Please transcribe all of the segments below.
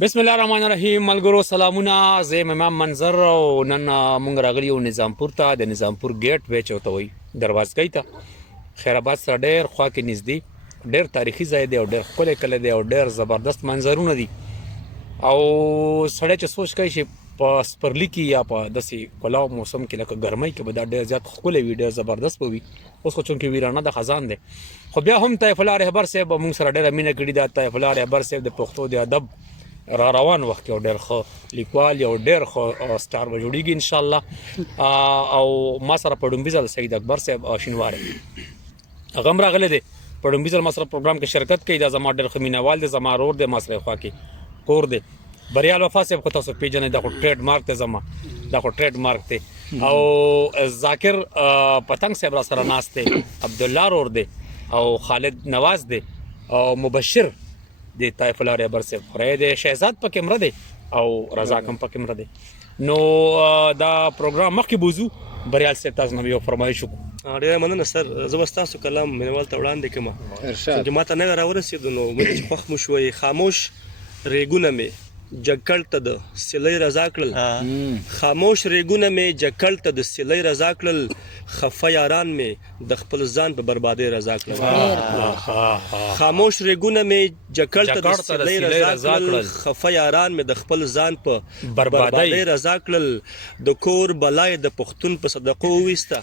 بسم الله الرحمن الرحیم ملګرو سلامونه زه امام منظر او نن مونږ راغلی یو نظامپور ته د نظامپور گیټ وی چوته وي دروازګۍ ته خیرآباد سره ډېر خوا کې نږدې ډېر تاریخي ځای دی او ډېر ښکلی کلی دی او ډېر زبردست منظرونه دي او سړی چې سوچ کوي چې په سپرلي کې یا په داسې کلاو موسم کې لکه ګرمۍ کې به دا ډېر زیات ښکلی وي ډېر زبردست به وي اوس خو چونکې ویرانه د خزان دی خو بیا هم طیف الله رهبر صاحب مونږ سره ډېره مینه کړې ده طیف الله رهبر صاحب د پښتو د ادب را روان وخت کې ډېر ښه لیکوال یو ډېر ښه سټار به جوړېږي انشاءالله او ما سره په ډومبي ځل سید اکبر صاحب شینواری هغه هم راغلی دی په ډومبي ځل ما سره پروګرام کې شرکت کوي دا زما ډېر ښه مینهوال دی زما ورور دی ما سره خوا کې کور دی بریال وفا صاحب خو تاسو پیژنئ دا خو ټریډ مارک دی زما دا خو ټریډ مارک دی او ذاکر پتنګ صاحب را سره ناست دی عبدالله رور دی او خالد نواز دی او مبشر د طیف الله رهبر صاحب خورای دی شهزاد پکې مړه دی او رزاق هم پکې مړه دی نو دا پروګرام مخکې بوزو بریال صاحب تاسو نو یو فرمایش وکړو ډېره مننه سر زه به ستاسو کلام مینوال ته وړاندې کړم چې ما ته نوی راورسېدو نو مې چې خوښ مو شوی خاموش ریګونه مې جګړ ته د سیلۍ رضا کړل خاموش ریګونه مې جګړ ته د سیلۍ رضا کړل خفه یاران مې د خپل ځان په بربادۍ رضا کړل خاموش ریګونه مې جګړ ته د سیلۍ رضا کړل خفه یاران مې د خپل ځان په بربادۍ رضا کړل د کور بلای د پښتون په صدقو وسته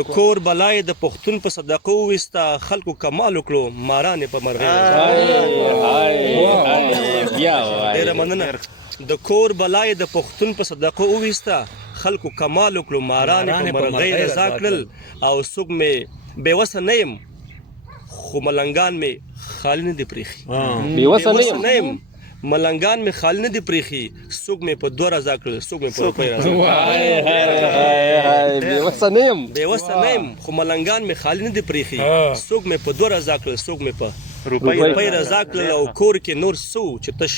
د کور بلای د پښتون په صدقو وسته خلکو کمال وکړو ماران په مرغۍ ډېره مننه د کور بلای د پښتون په صدقو وویسته خلکو کمال وکړو ماران په مرغۍ رضا کړل او څوک مې بېوسه نه یم خو ملنګان مې خالي نه دي پرېښي بېوسه نه یم ملنګان مې خالي نه دي پرېښي څوک مې په دوه رضا کړل څوک مې په روپۍ رضا بېوسه نه یم خو ملنګان مې خالي نه دي پرېښي څوک مې په دوه رضا کړل څوک مې په روپۍ رضا کړل او کور کې نور سو چې تش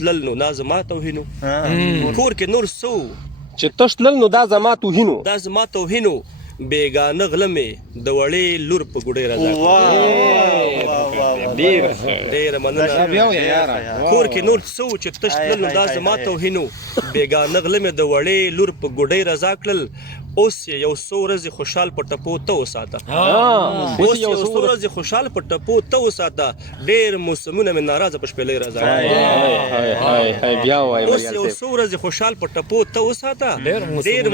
تلل نو دا زما توهینو کور کې نور سو چې تش تلل نو دا زما توهینو دا زما توهینو بیګانه غله مې د وړې لور په ګوډۍ رضا ډېره مننه کور کې نور سو چې تش تلل نو دا زما توهینو بیګانه غله مې د وړې لور په ګوډۍ رضا کړل اوس یو څو ورځې خوشحال په ټپو ته وساته اوس یو څو ورځې خوشحال په ټپو ته وساته ډېر موسمونه مې ناراضه په شپېلۍ رضا اوس یو څو ورځې خوشحال په ټپو ته وساته ډېر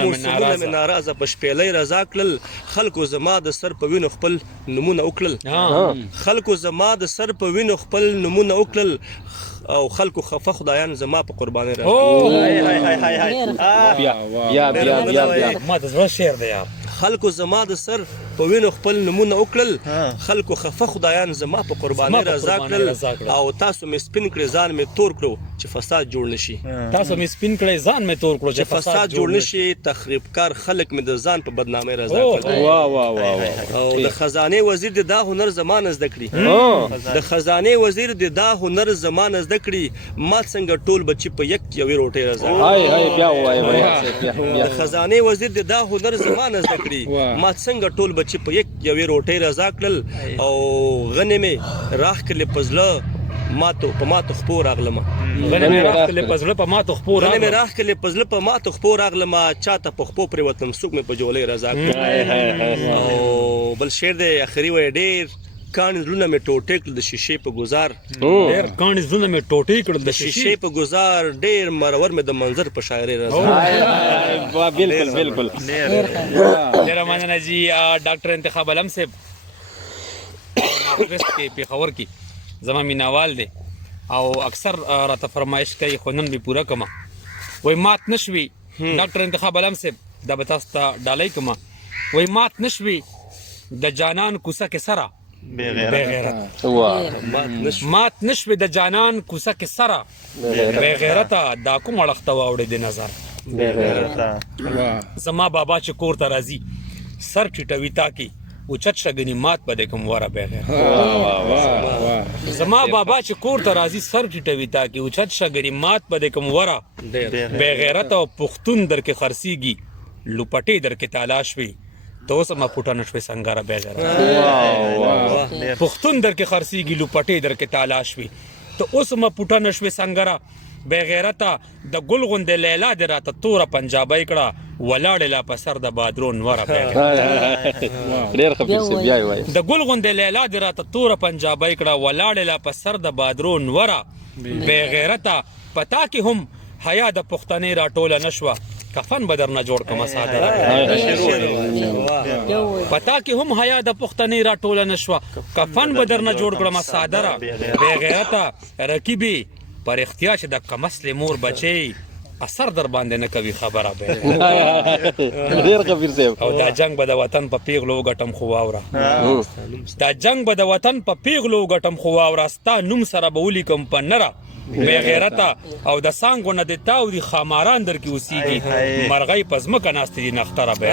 موسمونه مې ناراضه په شپېلۍ رضا کړل خلکو زما د سر په وینو خپل نومونه وکړل خلکو زما د سر په وینو خپل نومونه وکړل او خلکو خفه خدایان زما په قربانۍ راځي ما د زړه شعر دی یار خلکو زما د سر په وینو خپل نومونه وکړل خلکو خفه خدایان زما په قربانۍ رضا کړل او تاسو مې سپین کړئ ځان مې تور کړو چې فساد جوړ نشي تاسو مې سپین کړئ ځان مې تور کړو چې فساد جوړ نشي تخریبکار خلک مې د ځان په بدنامۍ رضا کړل او د خزانه وزیر د دا هنر زمانه زده کړي د خزانه وزیر د دا هنر زمانه زده کړي ما څنګه ټول بچي په یک یوې روټۍ رضا د خزانه وزیر د دا هنر زمانه زده کړي ما څنګه ټول بچي په یک یوې روټۍ رضا کړل او غنې مې راخ کړلې په زړه ماتو په ماتو خپو راغلمه غنې مې راخ کړلې په زړه په ماتو خپو راغلمه چاته په خپو پرېوتم څوک مې په جولۍ رضا کړل او بل شعر دی اخري وایي ډېر کاڼي زړونه مې ټوټې کړل د شیشې په ګزار ډېر کاڼي زړونه مې ټوټې کړل د شیشې په ګزار ډېر مرور مې د منظر په شاعرۍ رضا بالکل ډېره مننه جی ډاکټر انتخاب علم صاحب کې پېښور کې زما مینهوال دی او اکثر راته فرمایش کوي خو نن به پوره کړم وایي مات نه شوي ډاکټر انتخاب علم صاحب دا به تاسو ته ډالۍ کړم وایي مات نه شوي د جانان کوڅه کې سره مات نشوي د جانان کوڅه کې سره بې غیرته دا کوم اړخته واوړې د نظر زما بابا چې کور ته راځي سر ټیټوي تاکي اوچت شګنی مات بده کوم وره بې غیرته زما بابا چې کور ته راځي سر ټیټوي تاکي اوچت شګنی مات بده کوم وره بې غیرته او پښتون درکې خرسيږي لوپټې درکې تلاش وي ته اوس ما پټه نشوي سنگاره بې غیرته پښتون درکې خرسيږي لوپټې درکې تلاش وي ته اوس م پوټه نشوې سنګره بې غیرته د ګل غوندې لیلا دې راته توره پنجابۍ کړه ولاړې لا په سر د بادرون وره ډېر خبیر صاحب بیا وایي د ګل غوندې لیلا دې راته توره پنجابۍ کړه ولاړې لا په سر د بادرون وره بې غیرته پتا کې هم حیا د پښتنې راټوله نشوه کفن به درنه جوړ کړمه صادره پتا کې هم حیا د پښتنې راټوله نشوه کفن به درنه جوړ کړمه صادره بې غیرته رقیبې پر اختیا چې د کمسلې مور بچی اثر در باندې نه کوي خبره به ډېر خبیر صاحب او دا جنگ به د وطن په پیغلو وګټم خو واوره دا جنگ به د وطن په پیغلو وګټم خو واوره ستا نوم سره به ولیکم په نره بې غیرته او د څانګو نه د تاو دي خاماران در کې اوسېږي مرغۍ په ځمکه ناستې دي نختره بې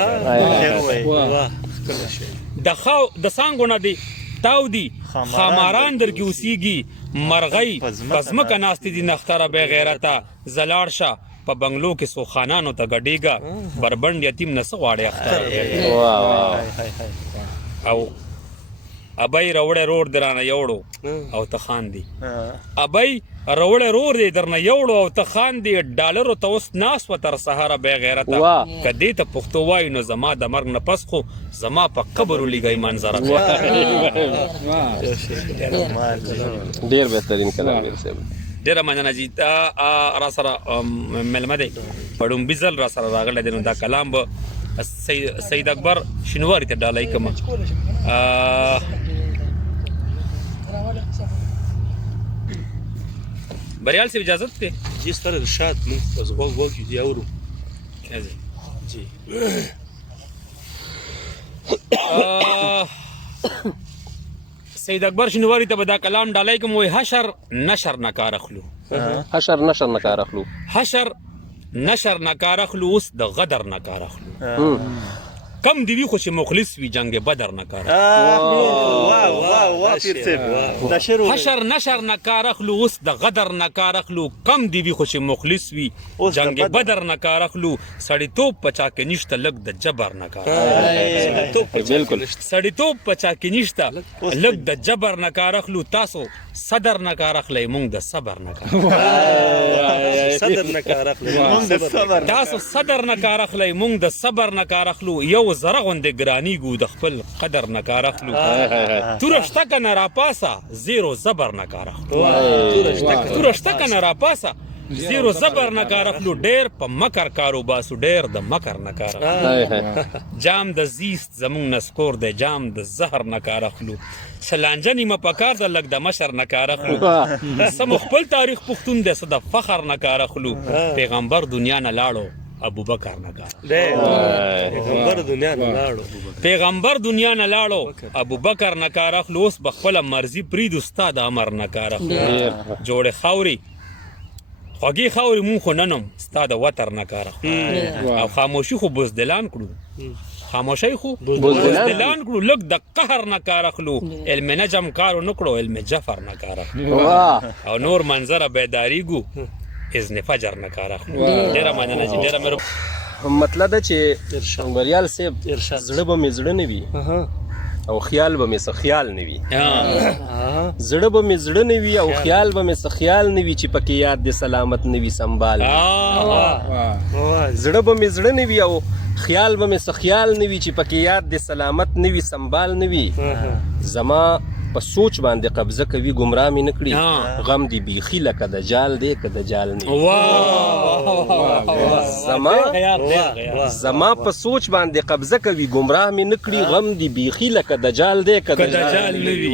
د څانګو نه دي تاو دي خاماران در کې اوسېږي مرغۍ په ځمکه ناستې دي نختره بې غیرته زلاړ شه په بنګلو کې سوخانانو ته ګډېږه بربنډ یتیم نه څه غواړې اختره او ابۍ روړی رور دې رانه یوړو او ته خاندې ابۍ روړی رور دې درنه یوړو او ته خاندې ډالرو ته اوس ناست وه تر سهاره بې غیرته که دې ته پښتو وایو نو زما د مرګ نه پس خو زما په قبر ولیږئ منظره ډېر بهترین کلام ویل صاحب ډېره مننه جي را سره مېلمه دی په ډومبي ځل را سره راغلی دی نو دا کلام به سید اکبر شینواري ته ډالۍ کړم بریال صاحب اجازت دی جی سر ارشاد مونږ بس غوږ یې اورو جی سید اکبر شینواري ته به دا کلام ډالۍ کوم وایي حشر نشر نه کار اخلو حشر نشر نه کار اخلو حشر نشر نه کار اخلو اوس د غدر نه کار اخلو کم دی وی خو چې مخلص وي جنگ بدر نه کار حشر نشر نه کار اخلو اوس د غدر نه کار اخلو کم دی وی خو چې مخلص وي جنگ بدر نه کار اخلو سړی توپ پچا کې نشته لګ د جبر نه کار بالکل سړی توپ پچا کې نشته لګ د جبر نه کار اخلو تاسو صدر نه کار اخلئ مونږ د صبر نه کار تاسو صدر نه کار اخلئ مونږ د صبر نه کار اخلو یو زره غوندې ګرانیږو د خپل قدر نه کار اخلو توره شته که نه راپاسه زیرو زبر نه کار اخلو توره شته که نه راپاسه زیرو زبر نه کار اخلو ډېر په مکر کارو باسو ډېر د مکر نه کار اخلو جام د زیست زمونږ نسکور دی جام د زهر نه کار اخلو سلانجه نیمه پکار د لږ د مشر نه کار اخلو سم خپل تاریخ پښتون دی څه د فخر نه کار اخلو پیغمبر دنیا نه لاړو ابو بکر نه کار پیغمبر دنیا نه لاړو ابو بکر نه کار اخلو اوس به خپله مرضي پریږدو ستا د امر نه کار اخلو جوړې خاورې خوږې خاورې مونږ خو ننم ستا د وتر نه کار اخلو او خاموشي خو بزدلان کړو خاموشي خو بزدلان کړو لږ د قهر نه کار اخلو علم نجم کارو نه کړو علم جفر نه کار اخلو او نور منظره بیداریږو اذن فجر نه کار اخلو ډېره مننه چې ډېره مې مطلب ده چې بریال صاحب زړه به مې زړه نه وي او خیال به مې څه خیال نه وي زړه به مې زړه نه وي او خیال به مې څه خیال نه وي چې پکې یاد دې سلامت نه وي سنبال زړه به مې زړه نه وي او خیال به مې څه خیال نه وي چې پکې یاد دې سلامت نه وي سنبال نه وي زما په سوچ باندې قبضه کوي ګمراه مې نه کړي غم دې بیخي لکه د جال دی که د جال نه زما په سوچ باندې قبضه کوي ګمراه مې نه کړي غم دې بیخي لکه د جال دی که د جال نه وي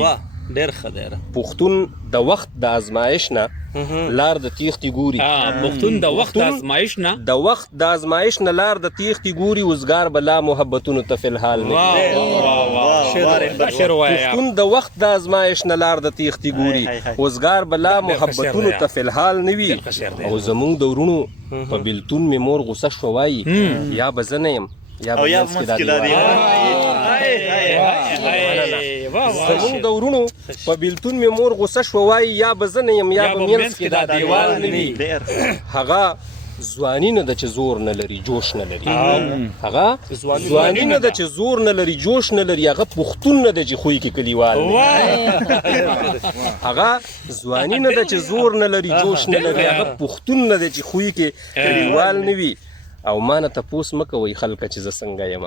ډېر ښه دی پښتون د وخت د ازمایش نه لار د تیښتې ګوري پښتون د وخت د ازمایش نه د وخت د ازمایش نه لار د تیښتې ګوري اوزګار به لا محبتونو ته فلحال نه پښتون د وخت د ازمایش نه لار د تیښتې ګوري اوزګار به لا محبتونو ته فلحال نه وي او زمونږ د ورونو په بېلتون مې مور غوسه شوه وایي یا به زه نه یم یا به منځ کې دا زمونږ د ورونو په بېلتون مې مور غوسه شوه وایي یا به زه نه یم یا به منځ کې دا دیوال نه وي هغه ځواني نه ده چې زور نه لري جوش نه لري هغه ځواني نه ده چې زور نه لري جوش نه لري هغه پښتون نه ده چې خوی کې کلیوال هغه ځواني نه ده چې زور نه لري جوش نه لري هغه پښتون نه ده چې خوی کې کلیوال نه وي او ما نه تپوس مه کوئ خلکه چې زه څنګه یم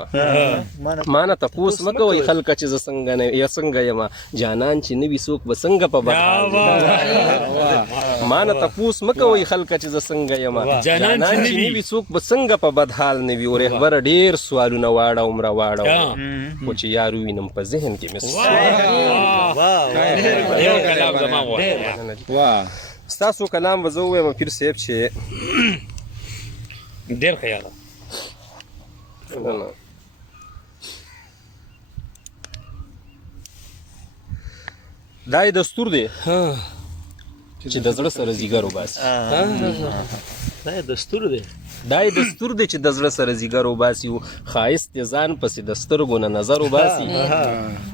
ما نه تپوس مه کوئ خلکه چې زه څنګه یم جانان چې نه وي څوک به څنګه په بدحال ما نه تپوس مه کوئ خلکه چې زه څنګه یم جانان چې نه وي څوک به څنګه په بدحال نه وي او رهبره ډېر سوالونه واړوم راواړوم خو چې یار ووینم په ذهن کې مې ستاسو کلام به زه ووایم پیر صاحب چې ډېر خیال دا یې دستور دی چې د زړه سره ځیګر وباسي دا یې دستور دی چې د زړه سره ځیګر وباسي او ښایست یې ځان پسې د سترګو نه نظر وباسي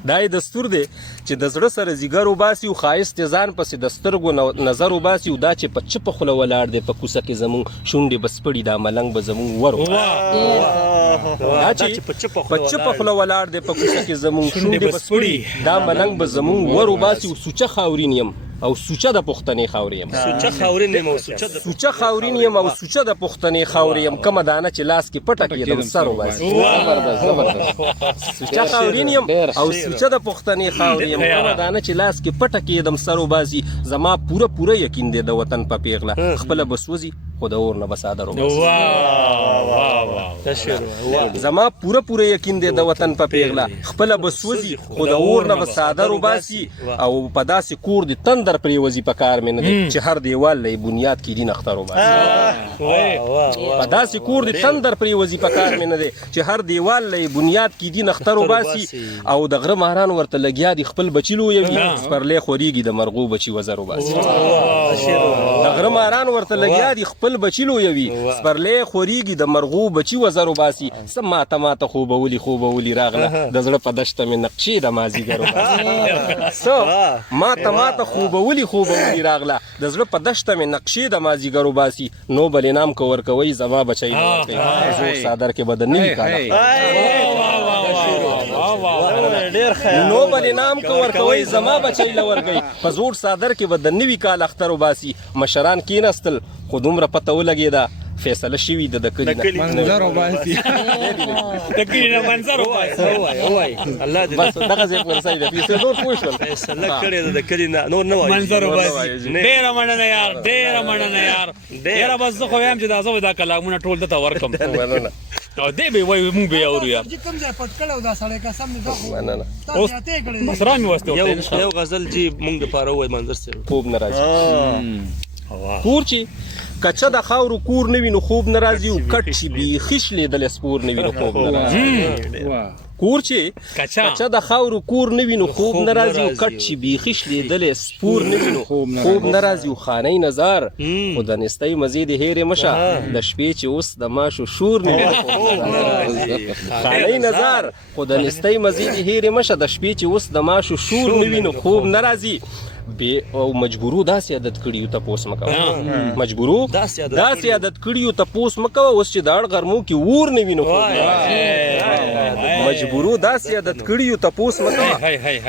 دا یې دستور دی چې د زړه سره ځیګر وباسي او ښایست یې ځان پسې د سترګو نه نظر وباسي او دا چې په چپه خوله ولاړ دی په کوڅه کې زمونږ شونډې به سپړي دا ملنګ به زمونږ ور دا چې په چپه خوله ولاړ دی په کوڅه کې زمونږ شونډې به سپړي دا ملنګ به زمونږ ور وباسي او سوچه خاورین یم او سوچه د پښتنې خاورې یم سوچه خاورین یم او سوچه د پښتنې خاورې یم کومه دانه چې لاس کې پټه کېدم سر وباسي سوچه خاورین یم او سوچه د پښتنې خاورې یم کومه دانه چې لاس کې پټه کېدم سر وباسي زما پوره یقین دی د وطن په پیغله خپله به سوځي خو د اور نه به څادر وباسي زما پوره یقین دی د وطن په پیغله خپله به سوځي خو د اور نه به څادر وباسي او په داسې کور د تندر پرېوځي په کار مې نه دی چې هر دیوال له بنیاد کې دین اختر وباسي په داسې کور د تندر پرېوځي په کار مې نه دی چې هر دیوال له بنیاد کې دین اختر وباسي او د غره ماران ورته لګیا دي خپل بچي لویوي سپرلی خورېږي د مرغو بچي وزر وباسي د غره ماران ورته لګیا دي خپل بچي لویوي سپرلی خورېږي د مرغو بچي وزر وباسي څه ماته خوبولي راغله د زړه په دشته مې نقشې د مازدیګر وباسي څه ماته خوبولي راغله د زړه په دشته مې نقشې د مازدیګر وباسي نوبل انعام که ورکوئ زما بچی نه ورکوي زور څادر کې به د نوي کال نوبل انعام که ورکوئ زما بچی نه ورکوي په زور څادر کې به د نوي کال اختر وباسي مشران کېناستل خو دومره پته ولګېده فیصله شوي ده د کلي نه منظر وباسي د کلي نه منظر وباسي الله دې بس دغه ځای پر ځای ده پیسې نور پوه شول فیصله کړې ده د کلي نه نور نه وایي منظر وباسي ډېره مننه یار یاره بس زه خو وایم چې دا زه دا کلامونه ټول دته ورکم او دی به وایي مونږ به اورو یار کوم ځای پټ کړو دا سړی قسم دې مننه اوس بس را مې واسطه یو غزل چې مونږ دپاره ووایي منظر صاحب خوب نه راځي کور چې کچه د خاورو کور نه وي نو خوب نه راځي او کټ چې بیخي شلېدلی سپور نه وي نو خوب نه راځي کور چې کچه د خاورو کور نه وي نو خوب نه راځي او کټ چې بیخي شلېدلی سپور نه وي نو خوب نه راځي او خانۍ نظر خو د نستۍ مزې د هېرې مشه د شپې چې اوس د ماشو شور نه وي خانۍ نظر خو د نستۍ مزې د هېرې مشه د شپې چې اوس د ماشو شور نه وي نو خوب نه راځي او مجبورو داسې عادت کړي یو تپوس مه کوه مجبورو داسې عادت کړي یو تپوس مه کوه اوس چې د اړ غرمو کې اور نه وي نو خوب نه راځي مجبورو داسې عادت کړي یو تپوس مه کوه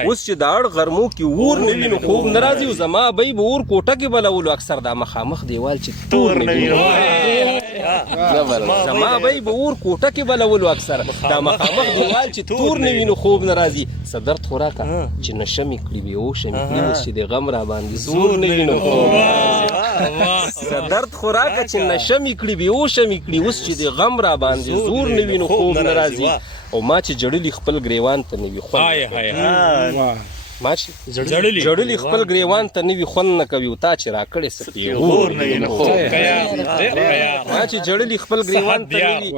اوس چې د اړ غرمو کې اور نه وي نو خوب نه راځي او زما بی به اور کوټه کې بلولو اکثر دا مخامخ دیوال چې تور نه وي زما بی به اور کوټه کې بلولو اکثر دا مخامخ دیوال چې تور نه وي نو خوب نه راځي څه درد خو راکړه چې نشه مې کړي بېهوشه مې کړي اوس چې د غم را باندې زور نه وي نو خوب څه درد خو راکړه چې نشه مې کړي بېهوشه مې کړي اوس چې د غم را باندې زور نه وي نو خوب نه راځي او ما چې جړلي خپل ګریوان ته نه وي خوند ما چې جړلي خپل ګریوان ته نه وي خوند نه کوي او تا چې راکړې څه پیغور نه وي نو خوب ما چې جړلي خپل ګریوان ته نه وي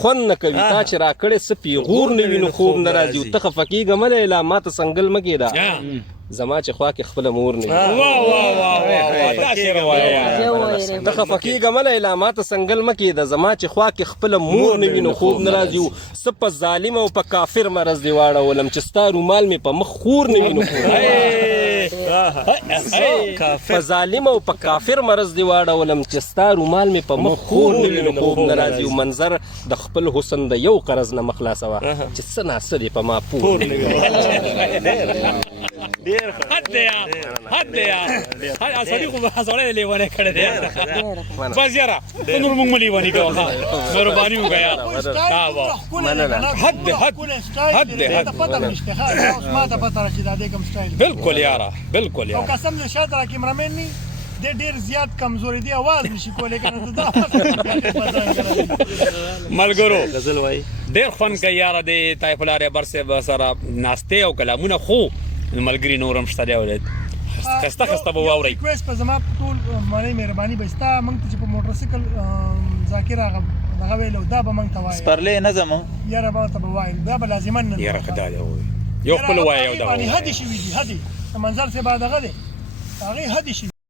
خوند نه کوي تا چې راکړې څه پیغور نه وي نو خوب نه راځي او ته خفه کېږه مه لیلا ما ته سنګل مه کېږده زما چې خوا کې خپله مور نه وي ته خفه کېږه مه لیلا ما ته سنګل مه کېږده زما چې خوا کې خپله مور نه وي نو خوب نه راځي او څه په ظالم او په کافر مرض دې واړولم چې ستا رومال مې په مخ خور نه وي نو خوب په ظالم او په کافر مرض دی واړولم چې ستا رومال مې په مخ خور نه وي نو خوب نه راځي او منظر د خپل حسن د یو قرض نه مه خلاصوه چې څه ناڅه دی په ما پور نه وي حد دی یار حد دی یار سړي خو سړی لیونی کړی دی بس یاره ته نور موږ مه لیوني کوه مهرباني وکړه یار حد دی حد حد دی حد بالکل یاره بالکل او یاره قسم دې شاته را کیمرامین نی د ډیر زیات کمزوري دی आवाज نشي کولای کنه دا ملګرو غزل وای ډېر خوند کوي یاره د طیف الله رهبر صاحب سره ناستې او کلامونه خو ملګري نور هم شته دی اورېد خسته خسته به واورئ ریکویسټ په زما ټول باندې مهرباني به ستا موږ ته چې په موټر سایکل ذاکر هغه دغه ویلو دا به موږ ته وایي سپرلی نظم یاره به ته به وایي دا به لازما نه یاره خدای دی یو خپل وایي او دا هدي شوي دي هدي منظر سے بعد هغه دی هغه هدي شوي